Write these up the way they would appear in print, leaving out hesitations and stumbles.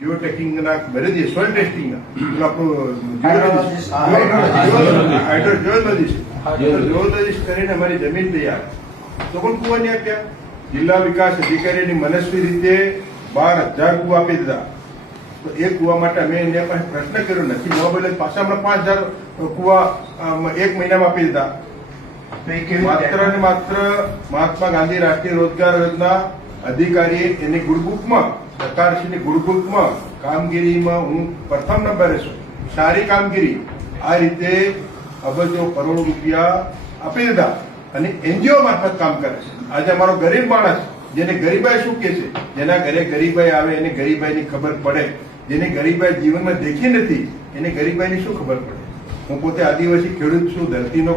Jio ટેકિંગના બરેદી soil ટેસ્ટિંગના આપણું હાઇડ્રોજિયોલોજીસ્ટ કરીને અમારી જમીન તૈયાર તો પણ કુવા નહીં આપ્યા. જિલ્લા વિકાસ અધિકારીની મનસ્વી રીતે 12,000 કુવા આપી દીધા. તો એ કુવા માટે અમે એને પાસે પ્રશ્ન કર્યો નથી જવાબ એટલે પાછા હમણાં 5,000 કુવા એક મહિનામાં આપી દીધા. માત્ર ને માત્ર મહાત્મા ગાંધી રાષ્ટ્રીય રોજગાર યોજના અધિકારી એની ગુડબુકમાં સરકારશ્રીની ગુડબુકમાં કામગીરીમાં હું પ્રથમ નંબરે છું. સારી કામગીરી આ રીતે અબજો કરોડ રૂપિયા આપી દીધા અને એનજીઓ મારફત કામ કરે છે. આજે અમારો ગરીબ માણસ જેને ગરીબાઈ શું કે છે, જેના ઘરે ગરીબાઈ આવે એને ગરીબાઈની ખબર પડે, જેને ગરીબાઈ જીવનમાં દેખી નથી એને ગરીબાઈની શું ખબર પડે. હું પોતે આદિવાસી ખેડૂત છું, ધરતીનો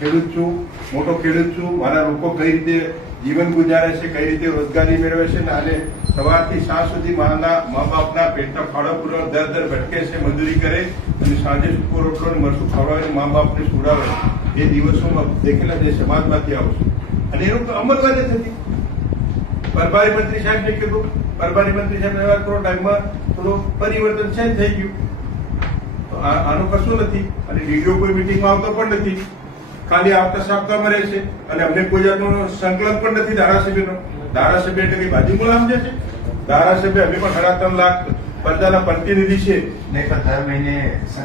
ખેડૂત છું, મોટો ખેડૂત છું. મારા લોકો કઈ રીતે જીવન ગુજારે છે, કઈ રીતે રોજગારી મેળવે છે ને અને સવારથી સાંજ સુધી મારા મા બાપના પેટના ફાળો પૂરો દર ભટકે છે, મજૂરી કરે અને સાંજે સૂકો રોટલો ને મરચું ખવડાવીને મા બાપને સુડાવે. એ દિવસોમાં દેખેલા જે સમાજમાંથી આવું છું અને એનું અમલવાદ થતી. પ્રભારી મંત્રી સાહેબને કીધું, પ્રભારી મંત્રી સાહેબ વાત કરો ટાઈમમાં થોડું પરિવર્તન ચેન્જ થઈ ગયું. તો આનું કશું નથી અને ડીડીઓ કોઈ મિટિંગમાં આવતો પણ નથી, ખાલી આવતા સાપ્તાહમાં રહે છે અને અમને કોઈ જાતનો સંકલન પણ નથી ધારાસભ્યનો. ધારાસભ્ય એટલે કઈ બાજુ બોલા સમજે છે? ધારાસભ્ય અમે પણ 3.5 લાખ પ્રજાના પ્રતિનિધિ છે.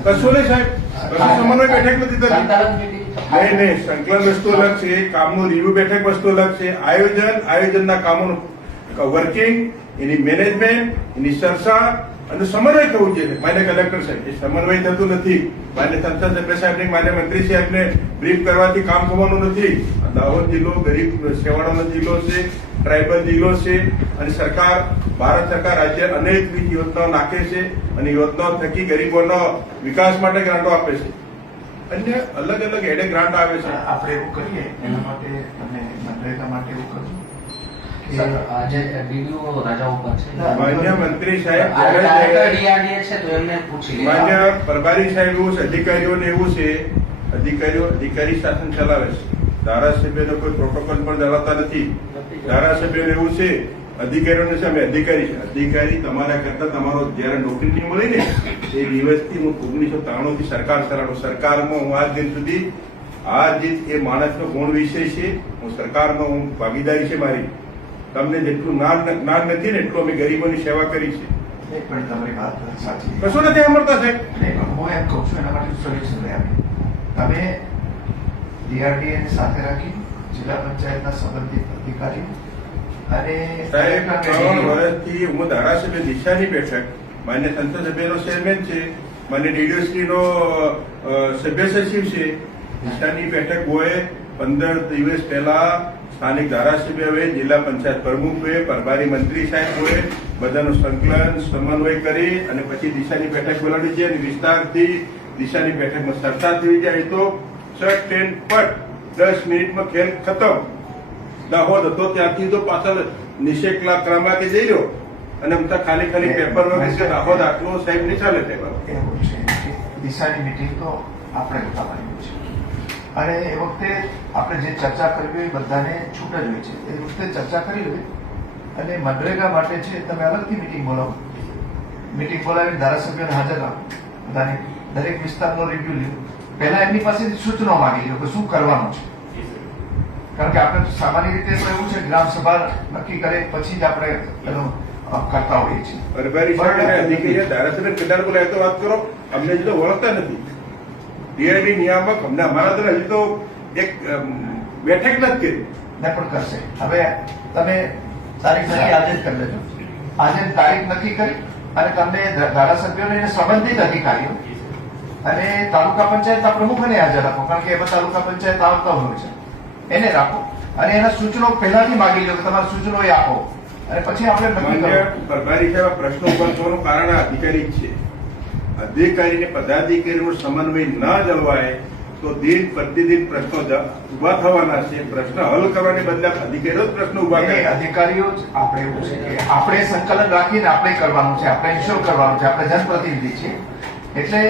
કશું નહીં સાહેબ, કશું સમન્વય બેઠક નથી થતી. નહીં, સંકલન વસ્તુ અલગ છે, કામનું રિવ્યુ બેઠક વસ્તુ અલગ છે. આયોજનના કામોનું વર્કિંગ, એની મેનેજમેન્ટ, એની ચર્ચા અને સમન્વય થવું જોઈએ. માન્ય કલેક્ટર સાહેબ એ સમન્વય થતું નથી. માન્ય સંસદ સભ્ય સાહેબને, માન્ય મંત્રી સાહેબને બ્રીફ કરવાથી કામ થવાનું નથી. દાહોદ જિલ્લો ગરીબ છેવાડાનો જિલ્લો છે, ટ્રાઇબલ જિલ્લો છે અને સરકાર, ભારત સરકાર રાજ્ય અનેકવિધ યોજનાઓ નાખે છે અને યોજનાઓ થકી ગરીબોનો વિકાસ માટે ગ્રાન્ટો આપે છે. અન્ય અલગ અલગ એડે ગ્રાન્ટ આવે છે. આપણે એવું કરીએ એના માટે અને મનરેગા માટે એવું કરીએ. આજે ડીડીઓ રાજા ઉપર છે. માન્ય મંત્રી સાહેબ, ડીઆરડીએ છે તો એમને પૂછી માન્ય પ્રભારી સાહેબ એવું છે, અધિકારીઓને એવું છે, અધિકારી શાસન ચલાવે છે. ધારાસભ્યનો કોઈ પ્રોટોકોલ પણ ધરાવતા નથી. ધારાસભ્યોને એવું છે, અધિકારીઓને છે અમે અધિકારી છે. અધિકારી તમારા કરતા તમારો જયારે નોકરી નહીં મળી ને એ દિવસથી હું 1993 થી સરકાર ચલાવું. સરકારમાં હું આજ દિન સુધી એ માણસનો ગુણ વિષય છે. હું સરકારમાં હું ભાગીદારી છે મારી. તમને જેટલું જ્ઞાન નથી ને એટલું અમે ગરીબોની સેવા કરી છે. પણ તમારી વાત સાચી, કશું નથી સાંભળતા સાહેબ. હું એમ કહું છું એના માટે સોલ્યુશન લઈ આપીએ. તમે ડીઆરડીએ સાથે રાખી જિલ્લા પંચાયતના સંબંધિત અધિકારીઓ અને સાહેબ 3 વર્ષથી હું ધારાસભ્ય દિશાની બેઠક, માન્ય સંસદ સભ્યનો ચેરમેન છે, માન્ય ડીડીઓશ્રીનો સભ્ય સચિવ છે. દિશાની બેઠક હોય 15 દિવસ પહેલા સ્થાનિક ધારાસભ્ય હોય, જિલ્લા પંચાયત પ્રમુખ હોય, પ્રભારી મંત્રી સાહેબ હોય, બધાનું સંકલન સમન્વય કરી અને પછી દિશાની બેઠક બોલાવી છે અને વિસ્તારથી દિશાની બેઠકમાં ચર્ચા થઈ જાય તો શર્ટ ટ્રેન પટ 10 મિનિટમાં ખેલ ખતમ. દાહોદ હતો ત્યાંથી તો પાછળ નિષેકલા ક્રમાંકે જઈ રહ્યો અને ખાલી પેપર વગર દાહોદ આટલું સાહેબ નહીં ચાલે. એવું છે દિશાની મિટિંગ તો આપણે ઉઠાવવાની છે અને એ વખતે આપણે જે ચર્ચા કરવી હોય બધાને છૂટ જ હોય છે. એ વખતે ચર્ચા કરી લેવી અને મનરેગા માટે છે તમે અલગથી મિટિંગ બોલાવો. મિટિંગ બોલાવીને ધારાસભ્યોને હાજર રાખો, બધાને દરેક વિસ્તારનો રિવ્યુ લ્યો. પહેલા એમની પાસેથી સૂચનો માંગી લ્યો કે શું કરવાનું છે. કારણ કે આપણે સામાન્ય રીતે એવું છે ગ્રામસભા નક્કી કરે પછી જ આપણે એનું કરતા હોઈએ છીએ. પ્રભારી સાહેબ ધારાસભ્ય કેટલા બોલાય તો વાત કરો, અમને હજી તો ઓળખતા નથી. ડીઆરડી નિયામક અમને અમારા દ્વારા હજી તો એક બેઠક નથી કરી. ને પણ કરશે. હવે તમે તારીખ નક્કી આજે જ કરી લેજો. આજે તારીખ નક્કી કરી અને તમને ધારાસભ્યોને સંબંધિત અધિકારીઓ અને તાલુકા પંચાયતના પ્રમુખને હાજર રાખો. કારણ કે એમાં તાલુકા પંચાયત આવતા હોય છે, એને રાખો અને એના સૂચનો પહેલાથી માગી લો કે તમારા સૂચનો એ આપો અને પછી આપણે નક્કી કરો. પ્રભારી સાહેબ પ્રશ્નો ઉભા થવાનું કારણ અધિકારી જ છે. અધિકારીને પદાધિકારીનો સમન્વય ન જળવાય તો દિન પ્રતિદિન પ્રશ્નો ઉભા થવાના છે. પ્રશ્ન હલ કરવાને બદલે અધિકારીઓ જ પ્રશ્ન ઉભા કરે. અધિકારીઓ જ આપણે એવું છે કે આપણે સંકલન રાખીને આપણે કરવાનું છે, આપણે ઇન્શ્યોર કરવાનું છે. આપણે જનપ્રતિનિધિ છીએ એટલે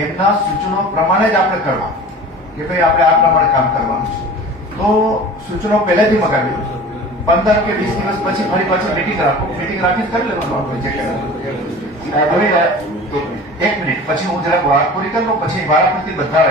એમના સૂચનો પ્રમાણે જ આપણે કરવા કે ભાઈ આપણે આ પ્રમાણે કામ કરવાનું છે. તો સૂચનો પહેલેથી મગાવી લો. 15 કે 20 દિવસ પછી ફરી પાછી મીટિંગ રાખો. મીટિંગ રાખી જ કરી લેવાનું આપણે જે કરવાનું. હવે એક મિનિટ પછી હું જરાક વાત પૂરી કરી લઉં પછી વારાફરતી બધા